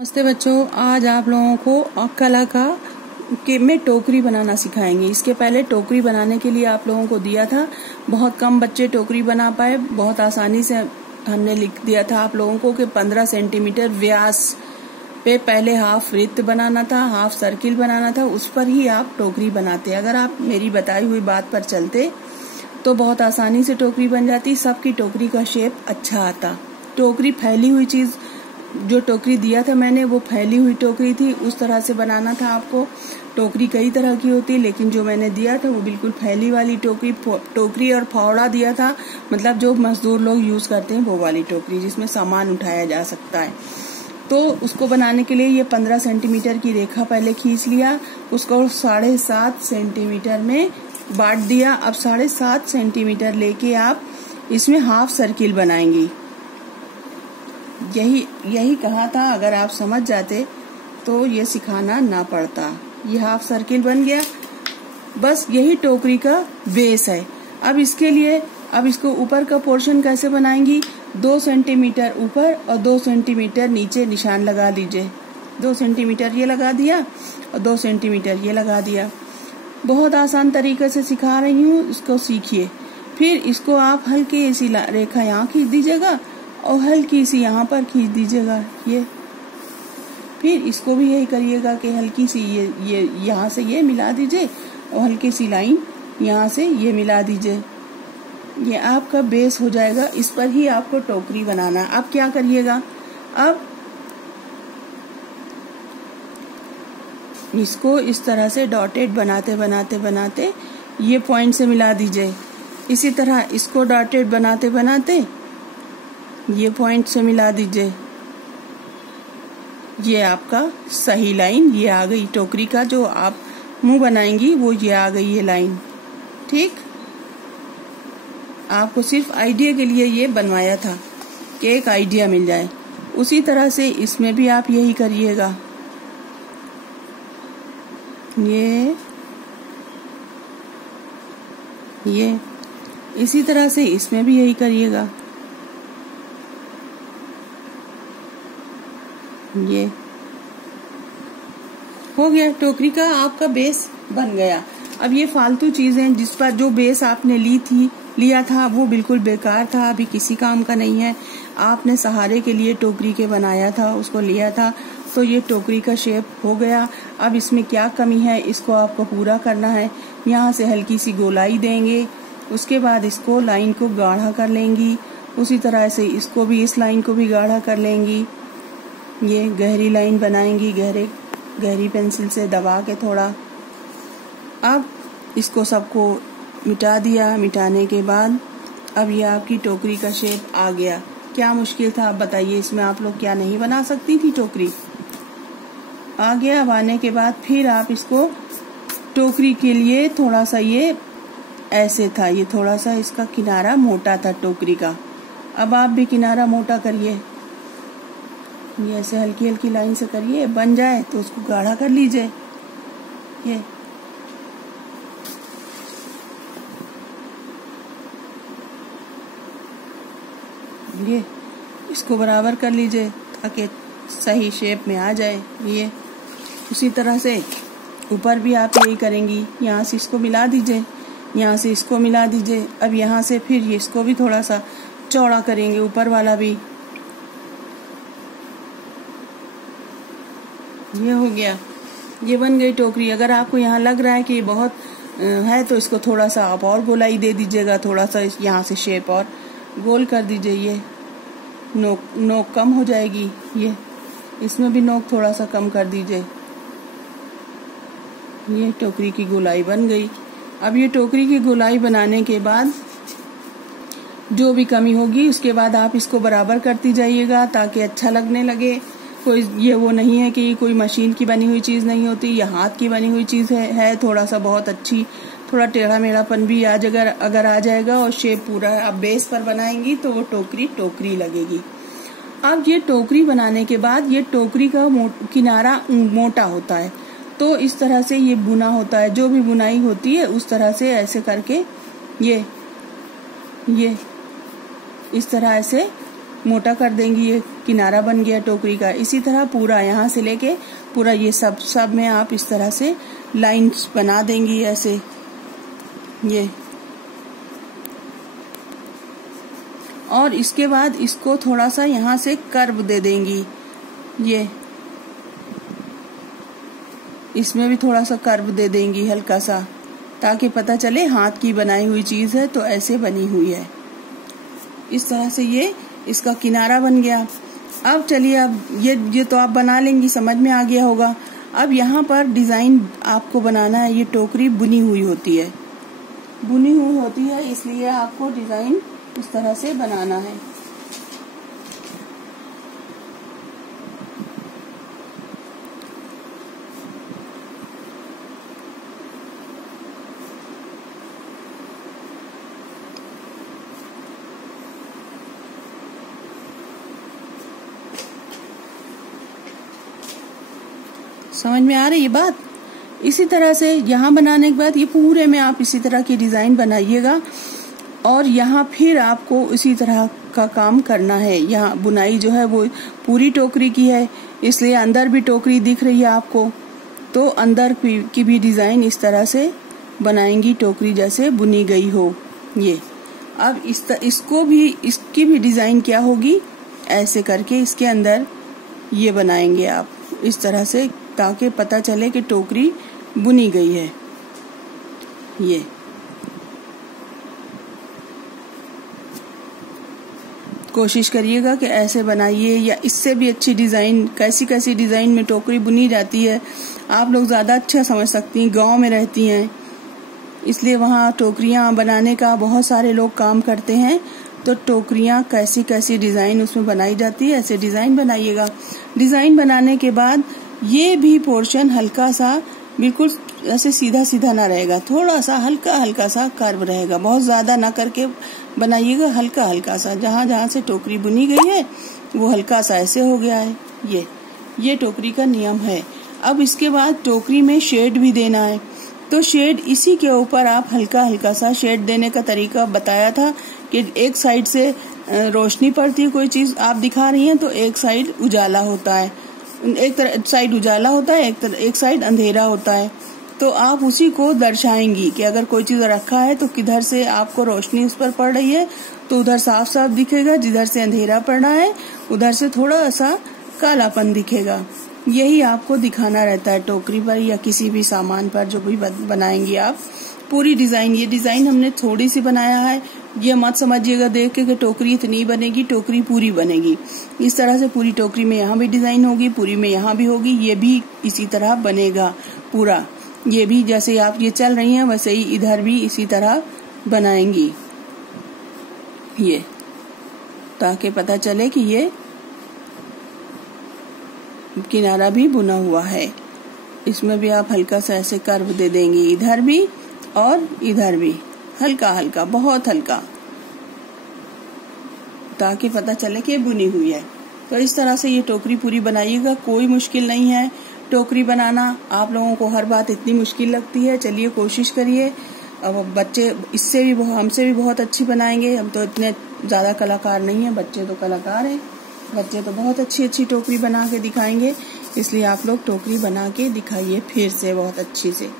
नमस्ते बच्चों, आज आप लोगों को कला का में टोकरी बनाना सिखाएंगे। इसके पहले टोकरी बनाने के लिए आप लोगों को दिया था, बहुत कम बच्चे टोकरी बना पाए। बहुत आसानी से हमने लिख दिया था आप लोगों को कि 15 सेंटीमीटर व्यास पे पहले हाफ वृत्त बनाना था, हाफ सर्किल बनाना था, उस पर ही आप टोकरी बनाते। अगर आप मेरी बताई हुई बात पर चलते तो बहुत आसानी से टोकरी बन जाती, सबकी टोकरी का शेप अच्छा आता। टोकरी फैली हुई चीज, जो टोकरी दिया था मैंने वो फैली हुई टोकरी थी, उस तरह से बनाना था आपको। टोकरी कई तरह की होती है, लेकिन जो मैंने दिया था वो बिल्कुल फैली वाली टोकरी और फावड़ा दिया था, मतलब जो मजदूर लोग यूज करते हैं वो वाली टोकरी जिसमें सामान उठाया जा सकता है। तो उसको बनाने के लिए ये 15 सेंटीमीटर की रेखा पहले खींच लिया, उसको 7.5 सेंटीमीटर में बांट दिया। अब 7.5 सेंटीमीटर लेके आप इसमें हाफ सर्किल बनाएंगी। यही कहा था, अगर आप समझ जाते तो ये सिखाना ना पड़ता। ये हाफ सर्किल बन गया, बस यही टोकरी का बेस है। अब इसके लिए अब इसको ऊपर का पोर्शन कैसे बनाएंगी, 2 सेंटीमीटर ऊपर और 2 सेंटीमीटर नीचे निशान लगा लीजिए। 2 सेंटीमीटर ये लगा दिया और 2 सेंटीमीटर ये लगा दिया। बहुत आसान तरीके से सिखा रही हूँ, इसको सीखिए। फिर इसको आप हल्की सी रेखा यहाँ खींच दीजिएगा और हल्की सी यहाँ पर खींच दीजिएगा ये। फिर इसको भी यही करिएगा कि हल्की सी ये यहाँ से ये मिला दीजिए और हल्की सी लाइन यहाँ से ये मिला दीजिए। ये आपका बेस हो जाएगा, इस पर ही आपको टोकरी बनाना। अब क्या करिएगा, अब इसको इस तरह से डॉटेड बनाते बनाते बनाते ये पॉइंट से मिला दीजिए। इसी तरह इसको डॉटेड बनाते बनाते ये पॉइंट से मिला दीजिए। ये आपका सही लाइन ये आ गई। टोकरी का जो आप मुंह बनाएंगी वो ये आ गई ये लाइन। ठीक, आपको सिर्फ आइडिया के लिए ये बनवाया था कि एक आइडिया मिल जाए। उसी तरह से इसमें भी आप यही करिएगा। ये इसी तरह से इसमें भी यही करिएगा। ये हो गया, टोकरी का आपका बेस बन गया। अब ये फालतू चीजें जिस पर जो बेस आपने लिया था वो बिल्कुल बेकार था, अभी किसी काम का नहीं है। आपने सहारे के लिए टोकरी के बनाया था, उसको लिया था, तो ये टोकरी का शेप हो गया। अब इसमें क्या कमी है, इसको आपको पूरा करना है। यहाँ से हल्की सी गोलाई देंगे, उसके बाद इसको लाइन को गाढ़ा कर लेंगी। उसी तरह से इसको भी, इस लाइन को भी गाढ़ा कर लेंगी। ये गहरी लाइन बनाएंगी, गहरी पेंसिल से दबा के थोड़ा। अब इसको सबको मिटा दिया। मिटाने के बाद अब ये आपकी टोकरी का शेप आ गया। क्या मुश्किल था, आप बताइए, इसमें आप लोग क्या नहीं बना सकती थी? टोकरी आ गया। अब आने के बाद फिर आप इसको टोकरी के लिए थोड़ा सा ये ऐसे था, ये थोड़ा सा इसका किनारा मोटा था टोकरी का। अब आप भी किनारा मोटा करिए, ये ऐसे हल्की हल्की लाइन से करिए। बन जाए तो उसको गाढ़ा कर लीजिए। ये इसको बराबर कर लीजिए ताकि सही शेप में आ जाए। ये उसी तरह से ऊपर भी आप यही करेंगी। यहाँ से इसको मिला दीजिए, यहाँ से इसको मिला दीजिए। अब यहाँ से फिर इसको भी थोड़ा सा चौड़ा करेंगे, ऊपर वाला भी। ये हो गया, ये बन गई टोकरी। अगर आपको यहाँ लग रहा है कि ये बहुत है तो इसको थोड़ा सा आप और गोलाई दे दीजिएगा, थोड़ा सा यहाँ से शेप और गोल कर दीजिए। ये नोक कम हो जाएगी, ये इसमें भी नोक थोड़ा सा कम कर दीजिए। ये टोकरी की गोलाई बन गई। अब ये टोकरी की गोलाई बनाने के बाद जो भी कमी होगी उसके बाद आप इसको बराबर करती जाइएगा ताकि अच्छा लगने लगे। कोई ये वो नहीं है कि कोई मशीन की बनी हुई चीज नहीं होती, ये हाथ की बनी हुई चीज है। थोड़ा सा बहुत अच्छी, थोड़ा टेढ़ा मेढ़ापन भी आज अगर आ जाएगा और शेप पूरा आप बेस पर बनाएंगी तो वो टोकरी लगेगी। अब ये टोकरी बनाने के बाद ये टोकरी का किनारा मोटा होता है, तो इस तरह से ये बुना होता है। जो भी बुनाई होती है उस तरह से ऐसे करके ये इस तरह ऐसे मोटा कर देंगी ये किनारा बन गया टोकरी का। इसी तरह पूरा यहाँ से लेके पूरा ये सब में आप इस तरह से लाइंस बना देंगी ऐसे ये। और इसके बाद इसको थोड़ा सा यहाँ से कर्व दे देंगी ये, इसमें भी थोड़ा सा कर्व दे देंगी हल्का सा, ताकि पता चले हाथ की बनाई हुई चीज है तो ऐसे बनी हुई है। इस तरह से ये इसका किनारा बन गया। अब चलिए, अब ये तो आप बना लेंगी, समझ में आ गया होगा। अब यहाँ पर डिजाइन आपको बनाना है। ये टोकरी बुनी हुई होती है, इसलिए आपको डिजाइन इस तरह से बनाना है। समझ में आ रही है बात? इसी तरह से यहाँ बनाने के बाद ये पूरे में आप इसी तरह की डिजाइन बनाइएगा। और यहाँ फिर आपको इसी तरह का काम करना है। यहाँ बुनाई जो है वो पूरी टोकरी की है, इसलिए अंदर भी टोकरी दिख रही है आपको, तो अंदर की भी डिजाइन इस तरह से बनाएंगी, टोकरी जैसे बुनी गई हो ये। अब इसकी भी डिजाइन क्या होगी, ऐसे करके इसके अंदर ये बनाएंगे आप इस तरह से, ताकि पता चले कि टोकरी बुनी गई है ये। कोशिश करिएगा कि ऐसे बनाइए, या इससे भी अच्छी डिजाइन, कैसी डिजाइन में टोकरी बुनी जाती है आप लोग ज्यादा अच्छा समझ सकती हैं। गांव में रहती हैं, इसलिए वहाँ टोकरियां बनाने का बहुत सारे लोग काम करते हैं, तो टोकरियां कैसी डिजाइन उसमें बनाई जाती है, ऐसे डिजाइन बनाइएगा। डिजाइन बनाने के बाद ये भी पोर्शन हल्का सा, बिल्कुल ऐसे सीधा ना रहेगा, थोड़ा सा हल्का सा कर्व रहेगा, बहुत ज्यादा ना करके बनाइएगा, हल्का सा। जहाँ से टोकरी बुनी गई है वो हल्का सा ऐसे हो गया है ये टोकरी का नियम है। अब इसके बाद टोकरी में शेड भी देना है, तो शेड इसी के ऊपर आप हल्का सा शेड देने का तरीका बताया था कि एक साइड से रोशनी पड़ती है, कोई चीज आप दिखा रही हैं तो एक साइड उजाला होता है, एक साइड उजाला होता है, एक साइड अंधेरा होता है। तो आप उसी को दर्शाएंगी कि अगर कोई चीज रखा है तो किधर से आपको रोशनी उस पर पड़ रही है तो उधर साफ दिखेगा, जिधर से अंधेरा पड़ रहा है उधर से थोड़ा सा कालापन दिखेगा। यही आपको दिखाना रहता है टोकरी पर या किसी भी सामान पर जो भी बनाएंगी आप। पूरी डिजाइन, ये डिजाइन हमने थोड़ी सी बनाया है, ये मत समझिएगा देख के कि टोकरी इतनी बनेगी, टोकरी पूरी बनेगी। इस तरह से पूरी टोकरी में यहाँ भी डिजाइन होगी, पूरी में यहाँ भी होगी, ये भी इसी तरह बनेगा पूरा। ये भी जैसे आप ये चल रही हैं वैसे ही इधर भी इसी तरह बनाएंगी ये, ताकि पता चले कि ये किनारा भी बुना हुआ है। इसमें भी आप हल्का सा ऐसे कर्व दे देंगी, इधर भी और इधर भी हल्का, बहुत हल्का, ताकि पता चले कि बुनी हुई है। तो इस तरह से ये टोकरी पूरी बनाइएगा, कोई मुश्किल नहीं है टोकरी बनाना। आप लोगों को हर बात इतनी मुश्किल लगती है, चलिए कोशिश करिए। अब बच्चे इससे भी हमसे भी बहुत अच्छी बनाएंगे, हम तो इतने ज्यादा कलाकार नहीं है, बच्चे तो कलाकार हैं, बच्चे तो बहुत अच्छी टोकरी बना के दिखाएंगे। इसलिए आप लोग टोकरी बना के दिखाइए फिर से बहुत अच्छी से।